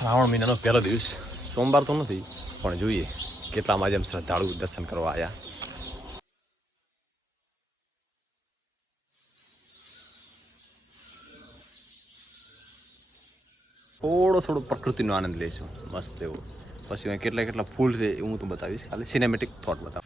શ્રાવણ મહિનાનો પહેલો દિવસ સોમવાર તો નથી, પણ જોઈએ કેટલા માધ્યમ શ્રદ્ધાળુ દર્શન કરવા આવ્યા. થોડો પ્રકૃતિનો આનંદ લઈશું મસ્ત એવો. પછી કેટલા ફૂલ છે એ હું તો બતાવીશ, ખાલી સિનેમેટિક થોટ બતાવ.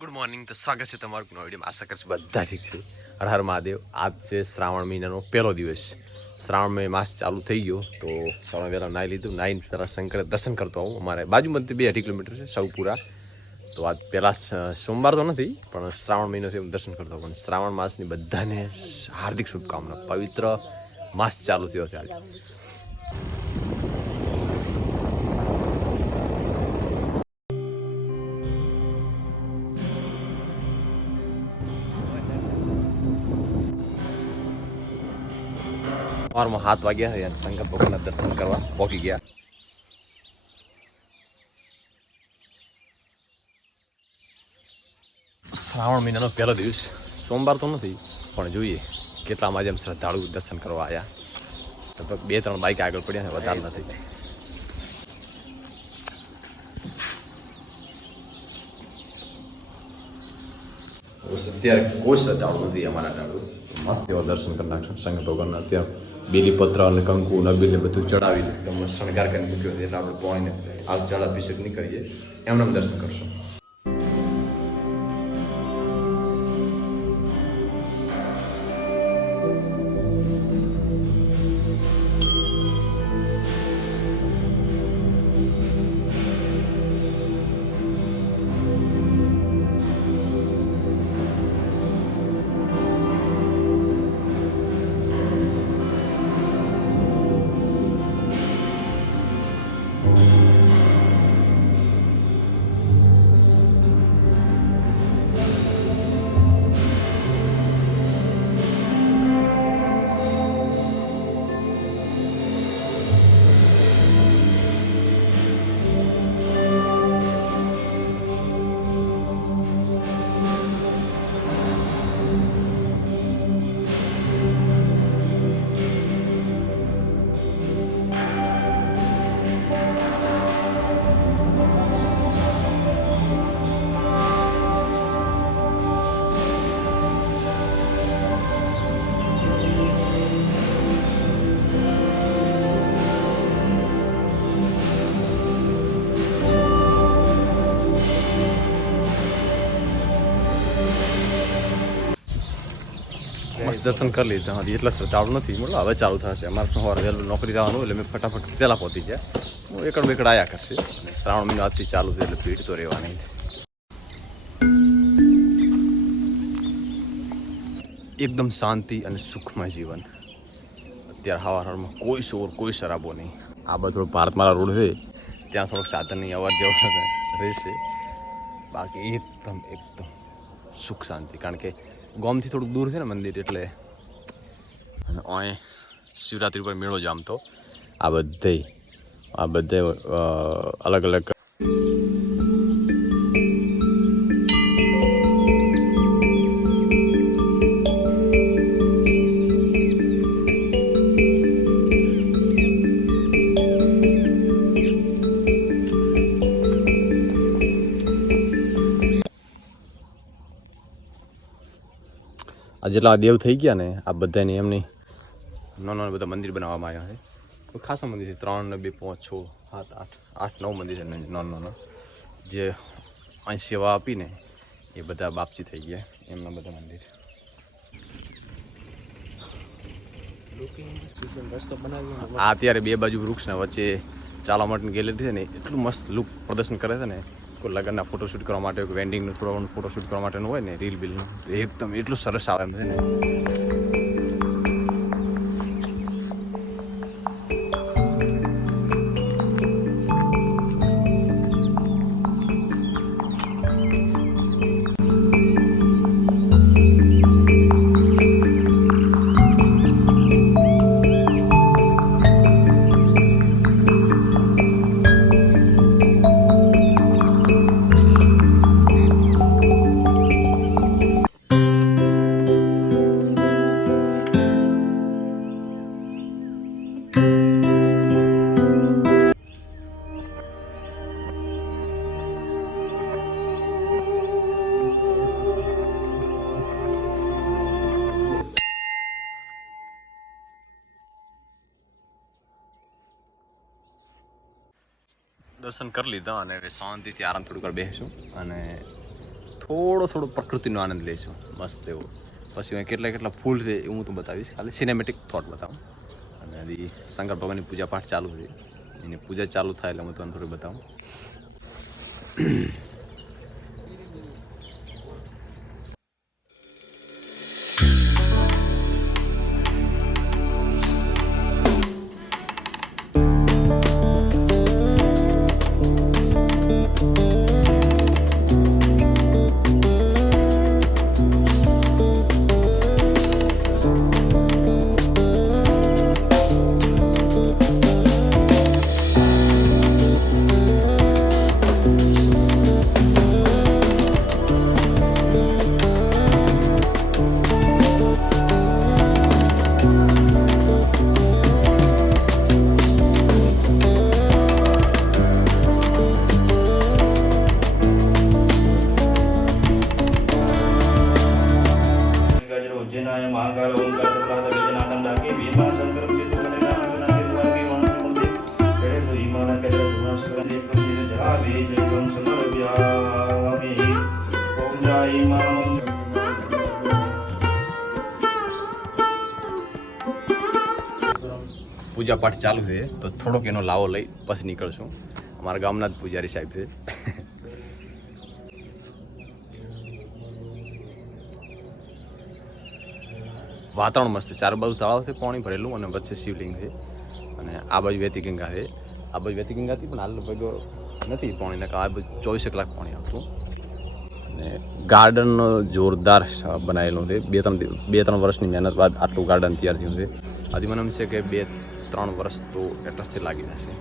ગુડ મોર્નિંગ, તો સ્વાગત છે તમારું નવા વિડીયોમાં. આશા કરશું બધા ઠીક છે. હર હર મહાદેવ. આજ છે શ્રાવણ મહિનાનો પહેલો દિવસ. શ્રાવણ માસ ચાલુ થઈ ગયો, તો સવારે વહેલા નાહી લીધું. નાહીને પહેલાં શંકર દર્શન કરતો આવું. અમારે બાજુમાં 2-2.5 કિલોમીટર છે સૌપુરા. તો આજ પહેલાં સોમવાર તો નથી, પણ શ્રાવણ મહિનોથી હું દર્શન કરતો પણ શ્રાવણ માસની બધાને હાર્દિક શુભકામના. પવિત્ર માસ ચાલુ થયો છે આજે. સવારમાં 7 વાગ્યા છે અને શંકર ભગવાનના દર્શન કરવા પહોંચી ગયા. શ્રાવણ મહિનાનો પહેલો દિવસ સોમવાર તો નથી, પણ જોઈએ કેટલા માધ્યમ શ્રદ્ધાળુ દર્શન કરવા આવ્યા. લગભગ 2-3 બાઈક આગળ પડ્યા છે, વધારે નથી. અત્યારે કોઈ શ્રદ્ધાળુ નથી અમારા ટાળુ. મસ્ત એવા દર્શન કરી નાખશો શંકર ભગવાનના. અત્યારે બેલીપત્ર અને કંકુ નબીલ બધું ચડાવી તમે શણગાર કરીને મૂક્યો એટલે આપણે પોઈને આ જળાભિષેક નહીં કરીએ, એમને દર્શન કરશો. મસ્ત દર્શન કરી લીધા. હજી એટલા શ્રદ્ધાળુ નથી, મતલબ હવે ચાલુ થશે. અમારે સવારે વહેલું નોકરી જવાનું એટલે મેં ફટાફટ પહેલાં પહોંચી ગયા. હું એકડ બેકડ આવ્યા કરશે. અને શ્રાવણ મહિનો આજથી ચાલુ છે એટલે ભીડ તો રહેવાની. એકદમ શાંતિ અને સુખમય જીવન. અત્યારે હવારમાં કોઈ શોર, કોઈ શરાબો નહીં. આ બધો ભારતમાળા રોડ છે, ત્યાં થોડોક સાધનની અવર જવર રહેશે. બાકી એકદમ સુખ શાંતિ. કારણ કે ગામથી થોડુંક દૂર છે ને મંદિર, એટલે અહીં શિવરાત્રી પર મેળો જામતો. આ બધે અલગ અલગ આ જેટલા દેવ થઈ ગયા ને, આ બધાની એમની નાના બધા મંદિર બનાવવામાં આવ્યા છે. ખાસા મંદિર છે, 3, 2, 5, 6, 7, 8, 9 મંદિર છે નાના. જે અહીં સેવા આપીને એ બધા બાપજી થઈ ગયા, એમના બધા મંદિર. આ અત્યારે 2 બાજુ વૃક્ષના વચ્ચે ચાલવા માટેની ગેલેરી છે ને, એટલું મસ્ત લુક પ્રદર્શન કરે છે ને. કોઈ લગ્નના ફોટોશૂટ કરવા માટે, કોઈ વેડિંગનું થોડું ઘણું ફોટોશૂટ કરવા માટેનું હોય ને, રીલ બિલનું, એકદમ એટલું સરસ આવે એમ છે ને. દર્શન કરી લીધા અને હવે શાંતિથી આરામ થોડું વાર બેસીશું અને થોડો પ્રકૃતિનો આનંદ લઈશું મસ્ત એવો. પછી અહીં કેટલા ફૂલ છે એ હું તો બતાવીશ, ખાલી સિનેમેટિક થોટ બતાવું. અને હજી શંકર ભગવાનની પૂજા પાઠ ચાલુ છે, એની પૂજા ચાલુ થાય એટલે હું તમને થોડું બતાવું. પૂજા પાઠ ચાલુ છે તો થોડોક એનો લાવો લઈ પછી નીકળશું. અમારા ગામના જ પૂજારી સાહેબ છે. વાતાવરણ મસ્ત છે, ચાર બાજુ તળાવ છે પાણી ભરેલું અને વચ્ચે શિવલિંગ છે અને આ બાજુ વેતી ગંગા છે. આ બાજુ વેતી ગંગા હતી પણ હાલ લગભગ નથી પાણી, આ બાજુ 24 કલાક પાણી આવતું. અને ગાર્ડન જોરદાર બનાવેલું છે. બે ત્રણ વર્ષની મહેનત બાદ આટલું ગાર્ડન તૈયાર થયું છે. હજી મને એમ છે કે 2-3 વર્ષ તો એટલસથી લાગી જશે.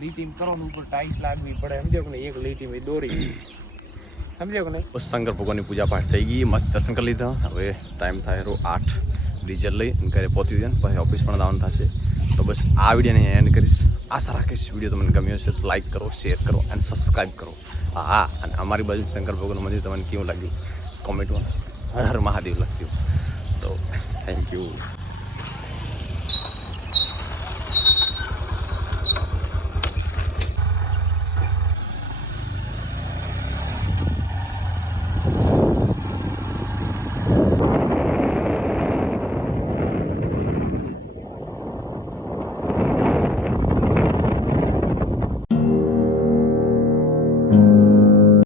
લીટીમ કરો ઉપર ટાઈલ્સ લાગવી પડે, સમજો કે એક લીટીમાં દોરી, સમજો કે નહીં. બસ શંકર ભગવાનની પૂજા પાઠ થઈ ગઈ, મસ્ત દર્શન કરી લીધા. હવે ટાઈમ થાય 8 ડીઝલ લઈ અને ઘરે પહોંચી જાય પછી ઓફિસ પણ જવાનું થશે. તો બસ આ વિડીયોને એન્ડ કરીશ. આશા રાખીશ વિડીયો તમને ગમ્યો હશે તો લાઈક કરો, શેર કરો અને સબસ્ક્રાઈબ કરો. હા, અને અમારી બાજુ શંકર ભગવાનનું મંદિર તમને કેવું લાગ્યું કોમેન્ટમાં હર હર મહાદેવ લખ્યું. તો થેન્ક યુ.